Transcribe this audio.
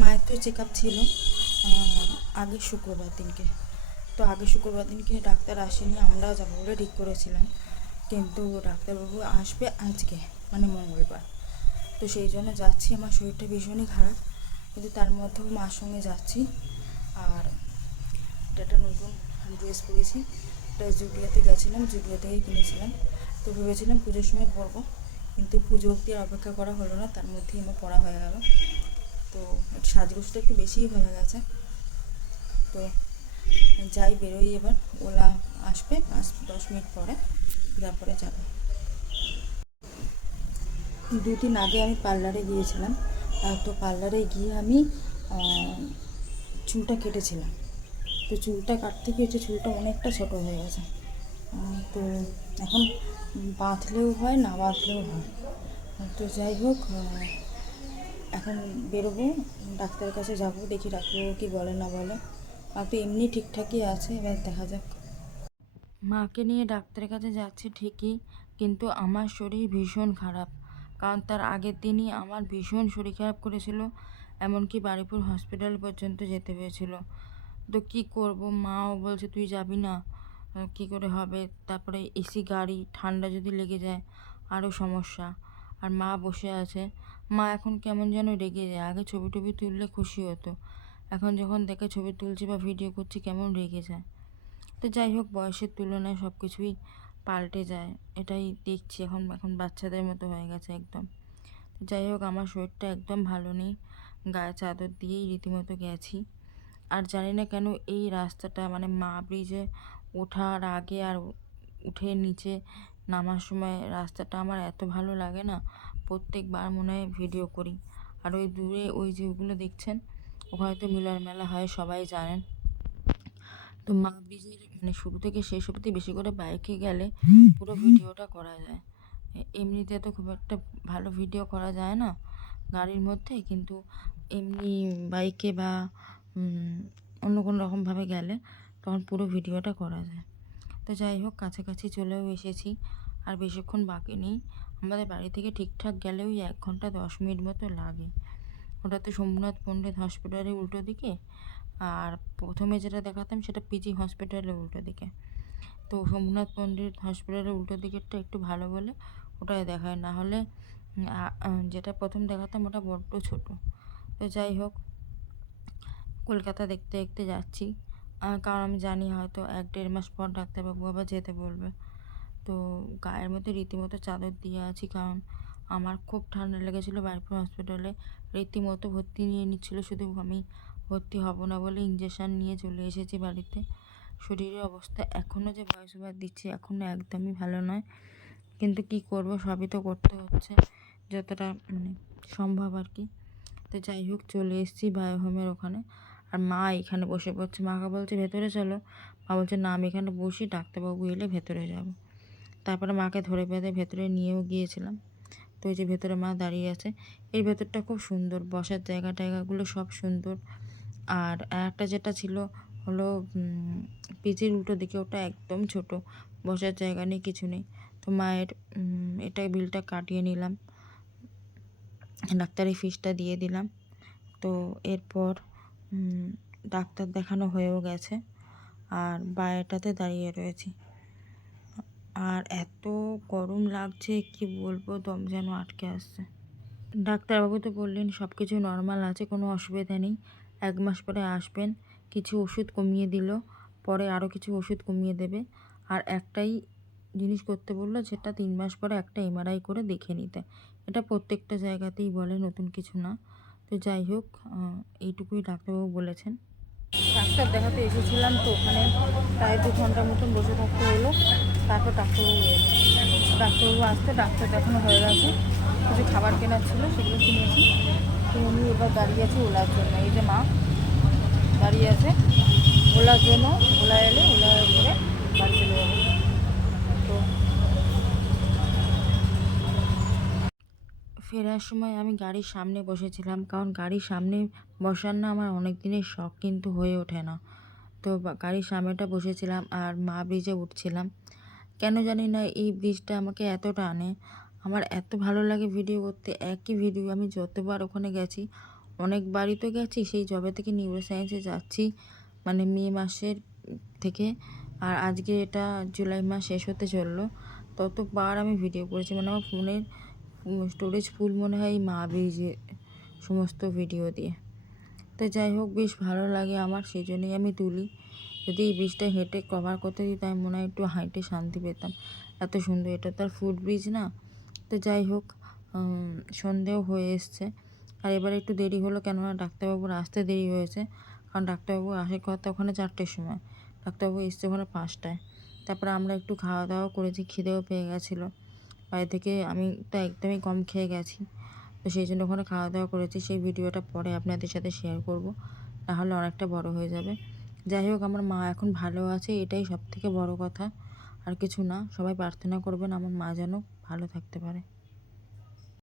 মায়ের তো check up ছিল আগের শুক্রবার দিনকে। তো আগের শুক্রবার দিনকে ডাক্তার আসেনি, আমরা যাবো বলে ঠিক করেছিলাম, কিন্তু ডাক্তারবাবু আসবে আজকে, মানে মঙ্গলবার। তো সেই জন্য যাচ্ছি। আমার শরীরটা ভীষণই খারাপ, কিন্তু তার মধ্যেও মার সঙ্গে যাচ্ছি। আর একটা নতুন ড্রেস পরেছি, এটা জুডিওতে গেছিলাম, জুডিও থেকে কিনেছিলাম। তো ভেবেছিলাম পুজোর সময় পরবো, কিন্তু পুজো অবধি আর অপেক্ষা করা হলো না, তার মধ্যেই আমার পড়া হয়ে গেল। তো সাজগোজটা একটু বেশিই হয়ে গেছে। তো যাই, বেরোই এবার। ওলা আসবে 5-10 মিনিট পরে, তারপরে যাবে। 2 দিন আগে আমি পার্লারে গিয়েছিলাম। তো পার্লারে গিয়ে আমি চুলটা কেটেছিলাম। তো চুলটা কাটতে গিয়েছে, চুলটা অনেকটা ছোটো হয়ে গেছে। তো এখন বাঁধলেও হয়, না বাঁধলেও হয়। তো যাই হোক, এখন বেরোবো, ডাক্তারের কাছে যাব, দেখি ডাক্তারবাবু কী বলে না বলে। আর তো এমনি ঠিকঠাকই আছে, এবার দেখা যাক। মাকে নিয়ে ডাক্তারের কাছে যাচ্ছি ঠিকই, কিন্তু আমার শরীর ভীষণ খারাপ। কারণ তার আগের দিনই আমার ভীষণ শরীর খারাপ করেছিল, এমনকি বারুইপুর হসপিটাল পর্যন্ত যেতে হয়েছিল। তো কী করব, মাও বলছে তুই যাবি না, কী করে হবে। তারপরে এসি গাড়ি, ঠান্ডা যদি লেগে যায় আরও সমস্যা। আর মা বসে আছে, মা এখন কেমন যেন রেগে যায়। আগে ছবি টবি তুললে খুশি হতো, এখন যখন দেখে ছবি তুলছি বা ভিডিও করছি কেমন রেগে যায়। তো যাই হোক, বয়সের তুলনায় সব কিছুই পাল্টে যায়, এটাই দেখছি। এখন এখন বাচ্চাদের মতো হয়ে গেছে একদম। যাই হোক, আমার শরীরটা একদম ভালো নেই, গায়ে চাদর দিয়েই রীতিমতো গেছি। আর জানি না কেন এই রাস্তাটা, মানে মা ব্রিজে ওঠার আগে আর উঠে নিচে নামার সময় রাস্তাটা আমার এত ভালো লাগে না, প্রত্যেকবার মনে হয় ভিডিও করি। আর ওই দূরে ওই যে ওগুলো দেখছেন, ওখানে তো মিলন মেলা হয়, সবাই জানেন। তো মা ব্রিজের মানে শুরু থেকে শেষ অবধি বেশি করে বাইকে গেলে পুরো ভিডিওটা করা যায়। এমনিতে তো খুব একটা ভালো ভিডিও করা যায় না গাড়ির মধ্যে, কিন্তু এমনি বাইকে বা অন্য কোনো রকমভাবে গেলে তখন পুরো ভিডিওটা করা যায়। তো যাই হোক, কাছাকাছি চলেও এসেছি, আর বেশিক্ষণ বাকি নেই। আমাদের বাড়ি থেকে ঠিকঠাক গেলেও 1 ঘন্টা 10 মিনিট মতো লাগে। ওটা তো সোমনাথ পণ্ডিত হসপিটালের উল্টো দিকে, আর প্রথমে যেটা দেখাতাম সেটা পিজি হসপিটালের উল্টো দিকে। তো সোমনাথ পণ্ডিত হসপিটালের উল্টো দিকেরটা একটু ভালো বলে ওটাই দেখায়, না হলে যেটা প্রথম দেখাতাম ওটা বড্ড ছোট। তো যাই হোক, কলকাতা দেখতে দেখতে যাচ্ছি, কারণ আমি জানি হয়তো 1-1.5 মাস পর ডাক্তারবাবু আবার যেতে বলবে। তো গায়ের মধ্যে রীতিমতো চাদর দিয়ে আছি, কারণ আমার খুব ঠান্ডা লেগেছিলো বারুইপুর হসপিটালে। রীতিমতো ভর্তি নিয়ে নিচ্ছিল, শুধু আমি ভর্তি হব না বলে ইঞ্জেকশান নিয়ে চলে এসেছি বাড়িতে। শরীরের অবস্থা এখনও যে ভয়েস ওভার দিচ্ছি, এখনও একদমই ভালো নয়, কিন্তু কি করব, সবই তো করতে হচ্ছে যতটা মানে সম্ভব আর কি। তো যাই হোক, চলে এসেছি বায়োহোমের ওখানে। আর মা এখানে বসে পড়ছে, মাকে বলছে ভেতরে চলো, মা বলছে না আমি এখানে বসি, ডাক্তারবাবু এলে ভেতরে যাব। তারপরে মাকে ধরে বেঁধে ভেতরে নিয়েও গিয়েছিলাম। তো এই যে ভেতরে মা দাঁড়িয়ে আছে। এই ভেতরটা খুব সুন্দর, বসার জায়গা টায়গাগুলো সব সুন্দর। আর একটা যেটা ছিল হলো পিজির উল্টো দিকে, ওটা একদম ছোট, বসার জায়গা নেই, কিছু নেই। তো মায়ের এটা বিলটা কাটিয়ে নিলাম, ডাক্তারের ফিসটা দিয়ে দিলাম। তো এরপর ডাক্তার দেখানো হয়েও গেছে, আর বাইরেটাতে দাঁড়িয়ে রয়েছি। আর এত গরম লাগছে কি বলবো, দম যেন আটকে আসছে। ডাক্তারবাবু তো বললেন সব কিছু নর্মাল আছে, কোনো অসুবিধা নেই, 1 মাস পরে আসবেন। কিছু ওষুধ কমিয়ে দিল, পরে আরও কিছু ওষুধ কমিয়ে দেবে। আর একটাই জিনিস করতে বললো, যেটা 3 মাস পরে একটা এমআরআই করে দেখে নিতে। এটা প্রত্যেকটা জায়গাতেই বলে, নতুন কিছু না। তো যাই হোক, এইটুকুই ডাক্তারবাবু বলেছেন। ডাক্তার দেখাতে এসেছিলাম, তো ওখানে প্রায় 2 ঘন্টার মতন বসে থাকতে হলো। তারপর ডাক্তারবাবু এলো। ডাক্তারবাবু আসতে ডাক্তার দেখানো হয়ে গেছে, কিছু খাবার কেনার ছিল সেগুলো কিনেছি। কিনে নিয়ে এবার দাঁড়িয়ে আছি ওলার জন্য। এই যে মা দাঁড়িয়ে আছে ওলার জন্য, ওলা এলে ওলা করে বাড়ি চলে যাবো। তো ফেরার সময় আমি গাড়ির সামনে বসেছিলাম, কারণ গাড়ির সামনে বসার না আমার অনেক দিনের শখ, কিন্তু হয়ে ওঠে না। তো গাড়ির সামনেটা বসেছিলাম আর মা ব্রিজে উঠছিলাম। কেন জানি না এই ব্রিজটা আমাকে এত টানে, আমার এত ভালো লাগে ভিডিও করতে। একই ভিডিও আমি যতবার ওখানে গেছি অনেকবারই তো গেছি, সেই যবে থেকে নিউরো সায়েন্সে যাচ্ছি, মানে মে মাসের থেকে, আর আজকে এটা জুলাই মাস শেষ হতে চললো, ততবার আমি ভিডিও করেছি, মানে আমার ফোনের স্টোরেজ ফুল মনে হয় এই মা ব্রিজে সমস্ত ভিডিও দিয়ে। তো যাই হোক, বেশ ভালো লাগে আমার, সেই জন্যই আমি তুলি। যদি এই ব্রিজটা হেঁটে কভার করতে দিতাম, আমি মনে হয় একটু হাঁটে শান্তি পেতাম, এত সুন্দর। এটা তো আর ফুট ব্রিজ না। তো যাই হোক, সন্ধেও হয়ে এসছে, আর এবার একটু দেরি হলো, কেননা ডাক্তারবাবুর আসতে দেরি হয়েছে, কারণ ডাক্তারবাবু আসে কথা ওখানে 4টের সময়, ডাক্তারবাবু এসছে ওখানে 5টায়। তারপরে আমরা একটু খাওয়া দাওয়া করেছি, খিদেও পেয়ে গেছিলো বাড়ি থেকে, আমি তো একদমই কম খেয়ে গেছি, তো সেই জন্য ওখানে খাওয়া দাওয়া করেছি। সেই ভিডিওটা পরে আপনাদের সাথে শেয়ার করব, নাহলে অনেকটা বড় হয়ে যাবে। যাই হোক, আমার মা এখন ভালো আছে, এটাই সবথেকে বড় কথা, আর কিছু না। সবাই প্রার্থনা করবেন আমার মা যেন ভালো থাকতে পারে।